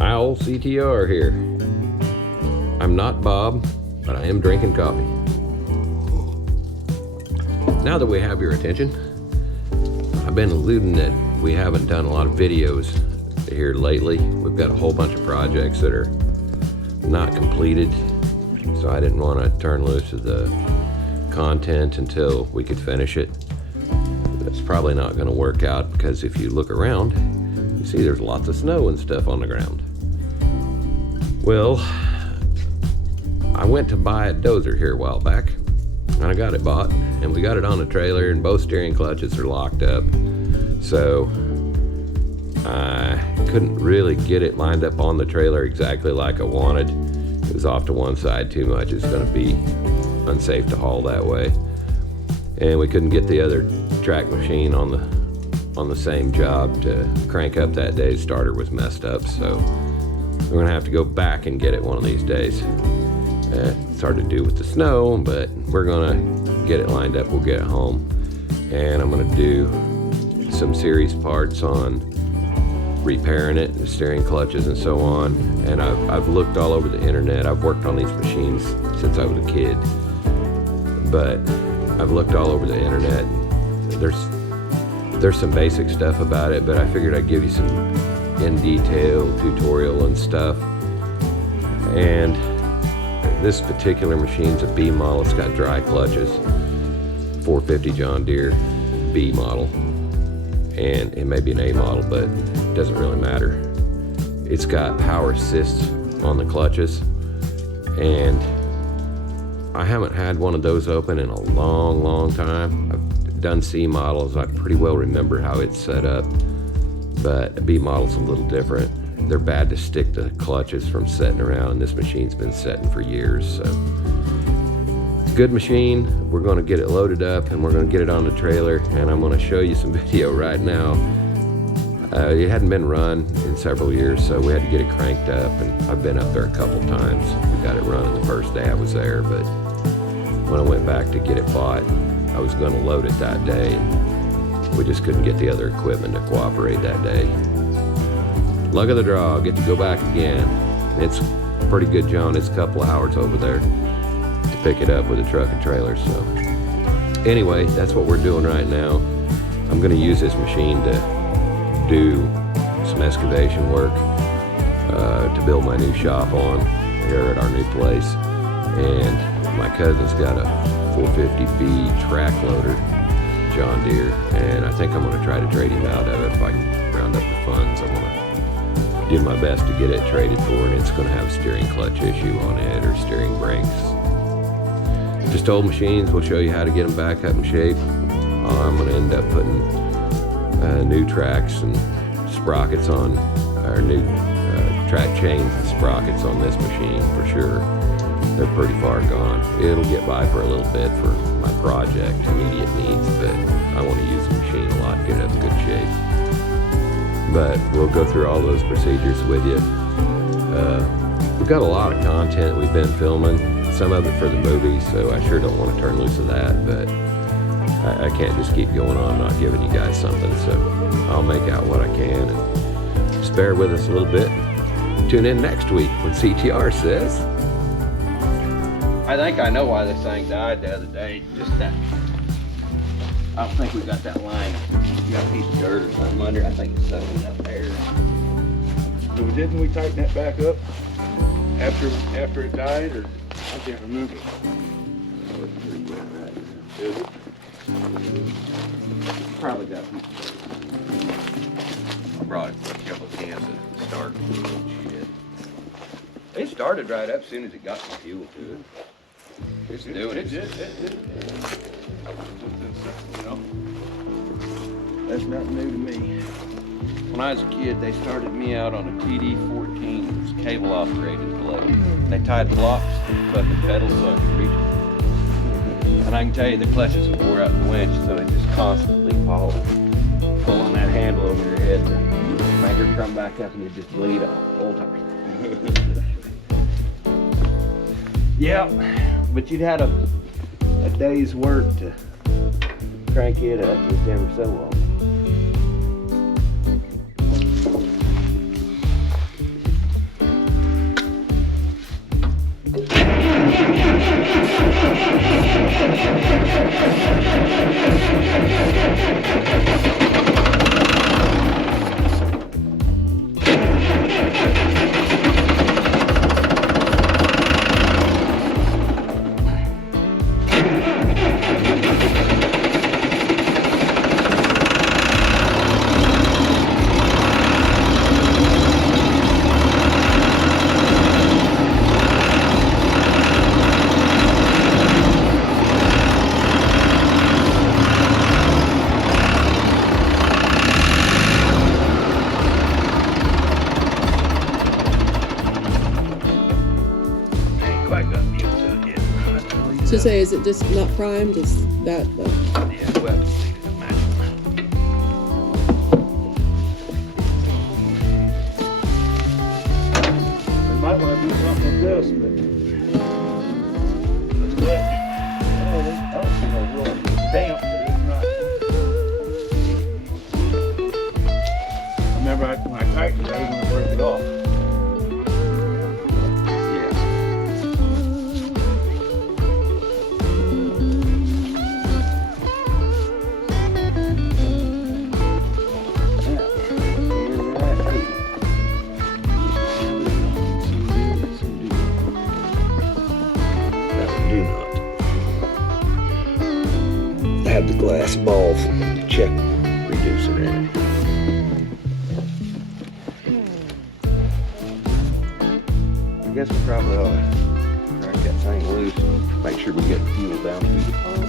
Owl CTR here. I'm not Bob, but I am drinking coffee. Now that we have your attention, I've been alluding that we haven't done a lot of videos here lately. We've got a whole bunch of projects that are not completed, so I didn't want to turn loose of the content until we could finish it. That's probably not going to work out because if you look around, you see there's lots of snow and stuff on the ground. Well, I went to buy a dozer here a while back, and I got it bought, and we got it on the trailer, and both steering clutches are locked up. So I couldn't really get it lined up on the trailer exactly like I wanted. It was off to one side too much. It's going to be unsafe to haul that way. And we couldn't get the other track machine on the same job to crank up that day. The starter was messed up, so we're going to have to go back and get it one of these days. It's hard to do with the snow, but we're going to get it lined up. We'll get it home. And I'm going to do some series parts on repairing it, the steering clutches and so on. And I've looked all over the internet. I've worked on these machines since I was a kid, but I've looked all over the internet. There's some basic stuff about it, but I figured I'd give you some in detail tutorial and stuff. And this particular machine's a B model. It's got dry clutches, 450 John Deere B model, and it may be an A model, but it doesn't really matter. It's got power assists on the clutches, and I haven't had one of those open in a long time. I've done C models. I pretty well remember how it's set up, but a B model's a little different. They're bad to stick the clutches from setting around, and this machine's been setting for years. So it's a good machine. We're going to get it loaded up, and we're going to get it on the trailer, and I'm going to show you some video right now. It hadn't been run in several years, so we had to get it cranked up, and I've been up there a couple times. We got it running the first day I was there, but when I went back to get it bought, I was going to load it that day, and we just couldn't get the other equipment to cooperate that day. Luck of the draw, I get to go back again. It's pretty good, John. It's a couple of hours over there to pick it up with a truck and trailer. So anyway, that's what we're doing right now. I'm going to use this machine to do some excavation work to build my new shop on here at our new place. And my cousin's got a 450B track loader, John Deere, and I think I'm going to try to trade him out of it if I can round up the funds. I'm going to do my best to get it traded for, and it's going to have a steering clutch issue on it or steering brakes. Just old machines. We'll show you how to get them back up in shape. I'm going to end up putting new tracks and sprockets on, our new track chains and sprockets on this machine for sure. They're pretty far gone. It'll get by for a little bit for my project immediate needs, but I want to use the machine a lot, get it up in good shape. But we'll go through all those procedures with you. We've got a lot of content we've been filming, some of it for the movie, so I sure don't want to turn loose of that, but I can't just keep going on not giving you guys something, so I'll make out what I can, and just bear with us a little bit. Tune in next week when CTR says. I think I know why this thing died the other day. Just that, I don't think we got that line. You got a piece of dirt or something under. I think it's sucking up air. So didn't we tighten that back up after it died, or I can't remember. Oh, it's pretty good right now. Is it? Probably got a piece of dirt. I brought a couple of cans to start shit. It started right up as soon as it got some fuel to it. It's doing it. It did. You know, that's nothing new to me. When I was a kid, they started me out on a TD14. It was cable operated blade. They tied blocks to the fucking pedals so I could reach them. And I can tell you the clutches would wore out the winch, so it just constantly pulling that handle over your head to make her come back up and you just bleed all the whole time. Yeah, but you'd had a day's work to crank it up just ever so long. So say, is it just not primed? Is that the... Yeah, well, We might want to do something with this, but it's wet. I don't see no real damp, but it's not. Remember, when I tightened it, I didn't want to break it off. Have the glass ball check reducer in it. I guess we probably ought to crack that thing loose and make sure we get fuel down through the pump.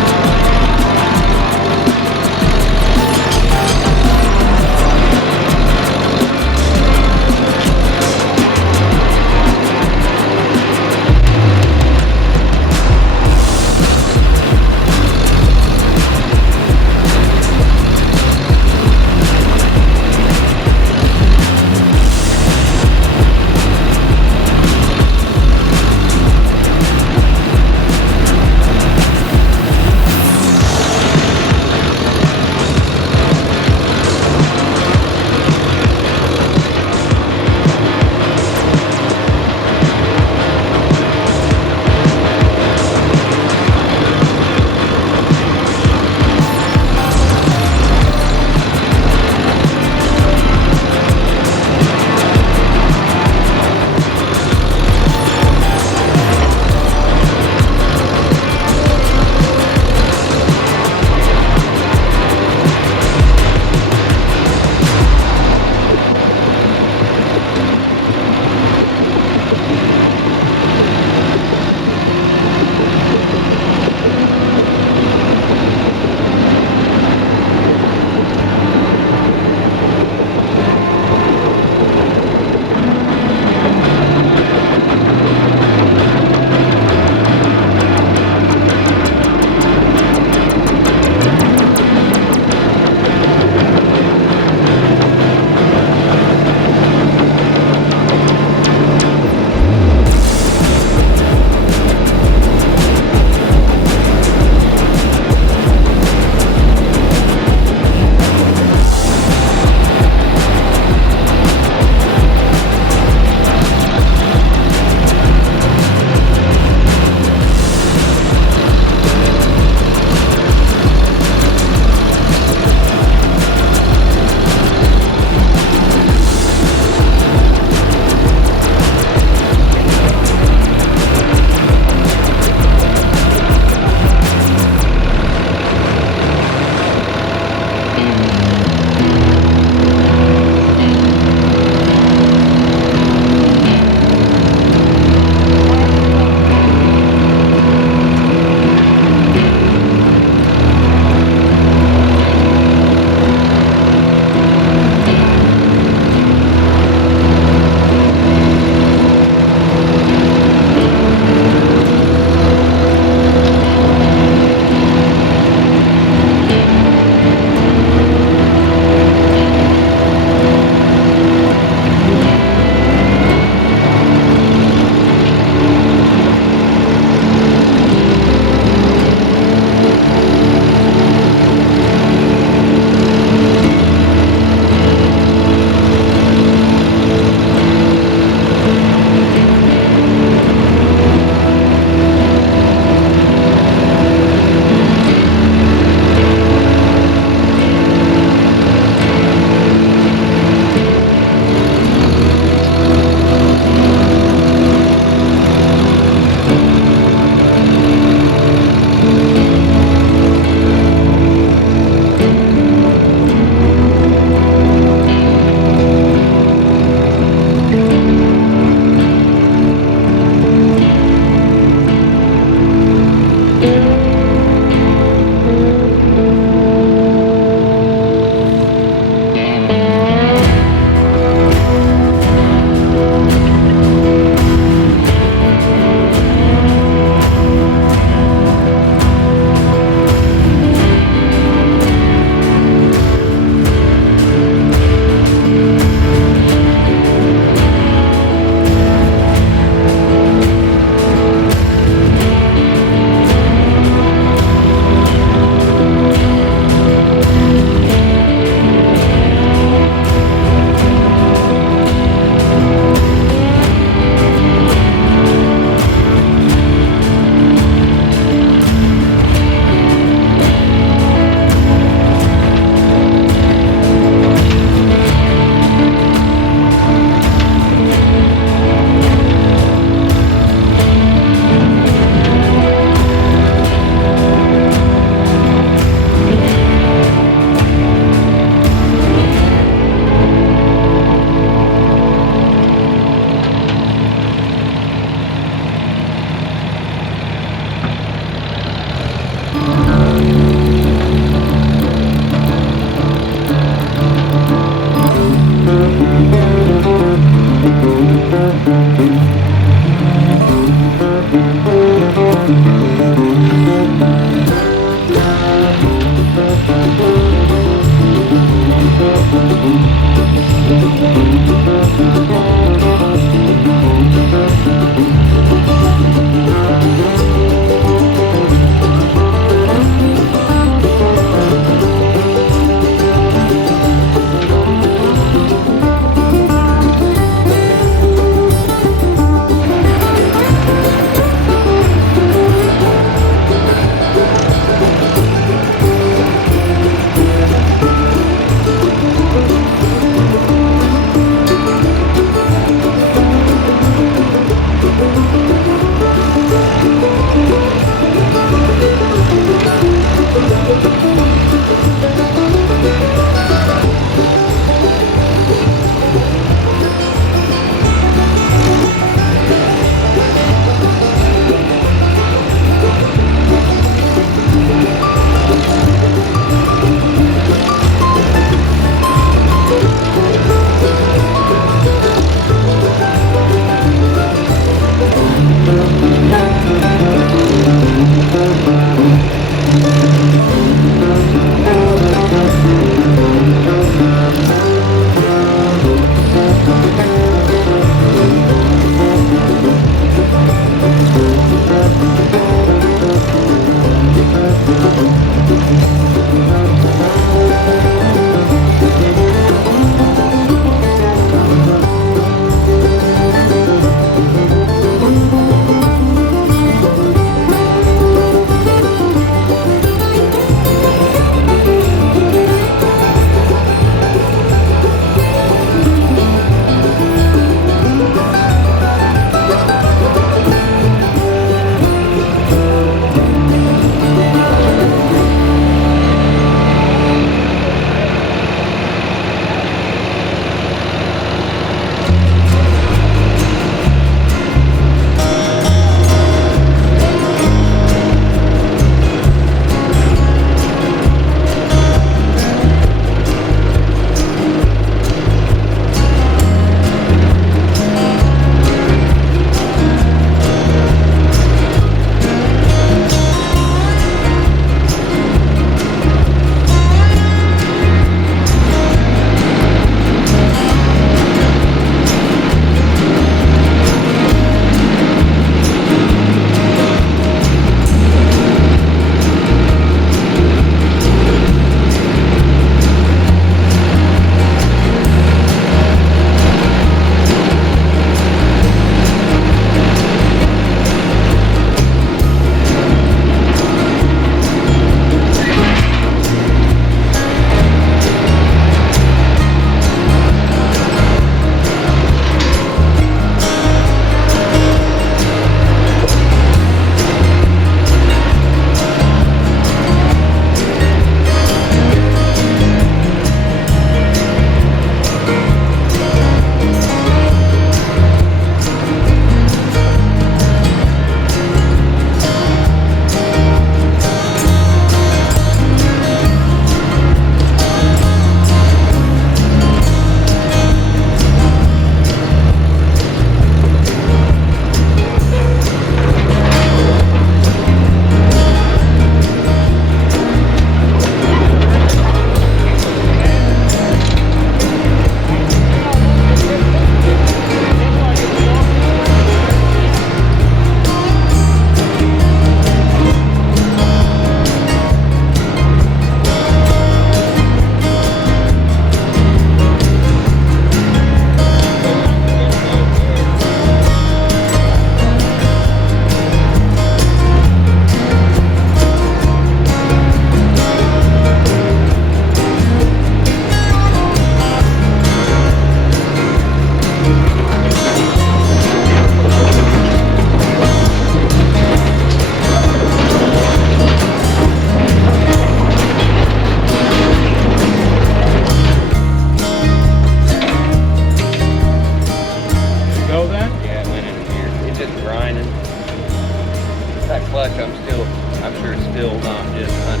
still not just 100%.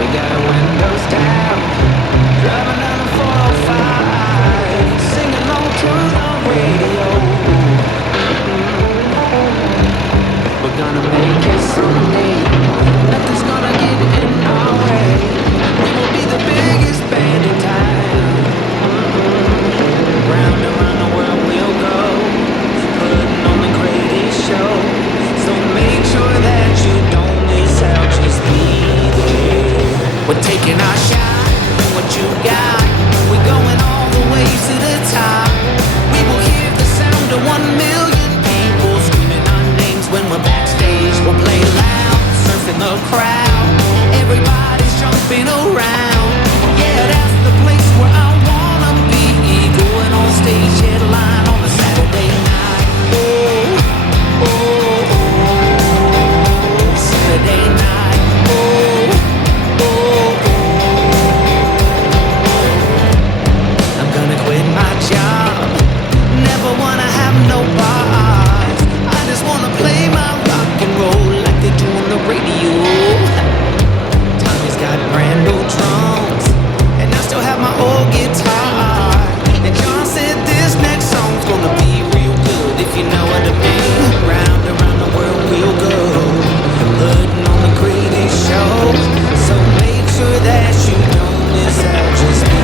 We got our windows down, driving down the 405, singing on to the radio. We're gonna make it someday. Nothing's gonna get in our way. We will be the biggest band in town. Round and round the world we'll go, putting on the greatest show. So make sure that you don't miss out. Just be there. We're taking our shot. What you got? We're going all the way to the top. We will hear the sound of 1,000,000 people screaming our names when we're backstage. We'll play loud, surfing the crowd. Everybody's jumping around. Yeah, that's the place where I wanna be. Going on stage, headline on a Saturday night. Oh, oh, oh, Saturday night. Oh, oh, oh. I'm gonna quit my job. Never wanna have no bars. I just wanna play my rock and roll like they do on the radio. Tommy's got brand new drums, and I still have my old guitar. And John said this next song's gonna be real good, if you know what I mean. Round and round the world we'll go, putting on the greatest show. So make sure that you don't miss out. Just be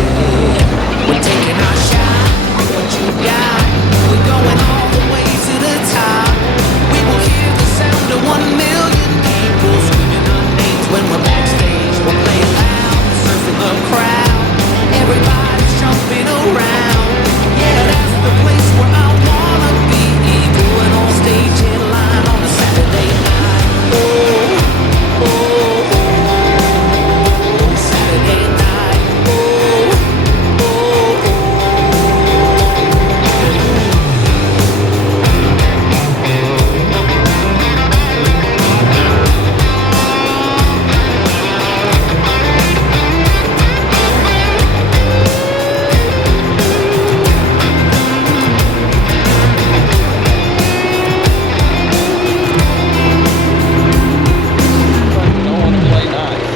there. We're taking our shot. What you got? We're going all the way to the top. We will hear the sound of 1,000,000 people screaming our names when we're backstage. We'll play loud, surfing the crowd. Everybody's jumping around. Yeah, that's the place where I wanna be. Going on stage, headline on a Saturday night. Oh, oh, oh, Saturday night. Oh, oh, oh. Don't want to play nice.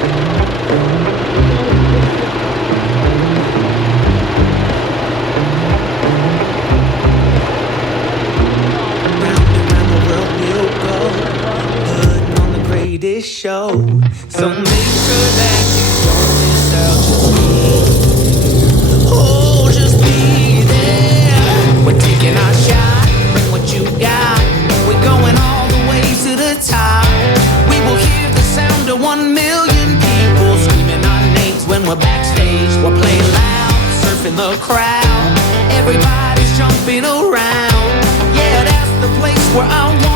Round and round the world we'll go, putting on the greatest show. So make sure that you don't miss out. Just be there. Oh, just be there. We're taking our shot. Bring what you got. We're going all the way to the top. We will hear the sound of 1,000,000 people screaming our names when we're backstage. We'll play loud, surfing the crowd. Everybody's jumping around. Yeah, that's the place where I want